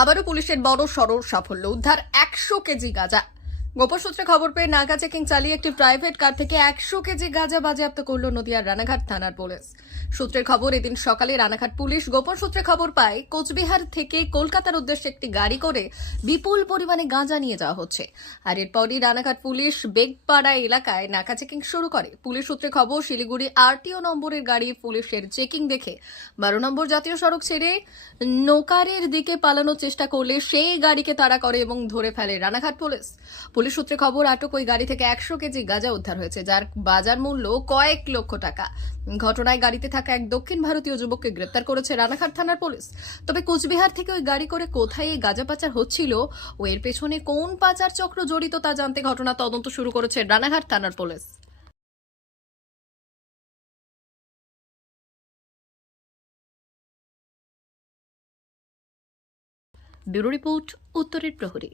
আবারও পুলিশের বড় সড় সাফল্য, উদ্ধার 100 কেজি গাঁজা। গোপন সূত্রে খবর পেয়ে নাকা চেকিং চালিয়ে একটি প্রাইভেট কার থেকে 100 কেজি গাঁজা বাজেয়াপ্ত করল নদিয়ার রানাঘাট থানার পুলিশ। সূত্রের খবর, এদিন সকালে রানাঘাট পুলিশ গোপন সূত্রে খবর পায় কোচবিহার থেকে কলকাতার উদ্দেশ্যে একটি গাড়ি করে বিপুল পরিমাণে গাঁজা নিয়ে যাওয়া হচ্ছে। আর এরপরই রানাঘাট পুলিশ বেগপাড়া এলাকায় নাকা চেকিং শুরু করে। পুলিশ সূত্রে খবর, শিলিগুড়ি আরটিও নম্বরের গাড়ি পুলিশের চেকিং দেখে 12 নম্বর জাতীয় সড়ক ছেড়ে নোকারের দিকে পালানোর চেষ্টা করলে সেই গাড়িকে তাড়া করে এবং ধরে ফেলে রানাঘাট পুলিশ। পুলিশ সূত্রে খবর, আটক ওই গাড়ি থেকে 100 কেজি গাঁজা উদ্ধার হয়েছে, যার বাজার মূল্য কয়েক লক্ষ টাকা। ঘটনায় গাড়িতে থাকা এক দক্ষিণ ভারতীয় যুবককে গ্রেপ্তার করেছে রানাঘাট থানার পুলিশ। তবে কোচবিহার থেকে ওই গাড়ি করে কোথায় এই গাঁজা পাচার হচ্ছিল ও এর পেছনে কোন পাচার চক্র জড়িত তা জানতে ঘটনা তদন্ত শুরু করেছে রানাঘাট থানার পুলিশ। ব্যুরো রিপোর্ট, উত্তরের প্রহরী।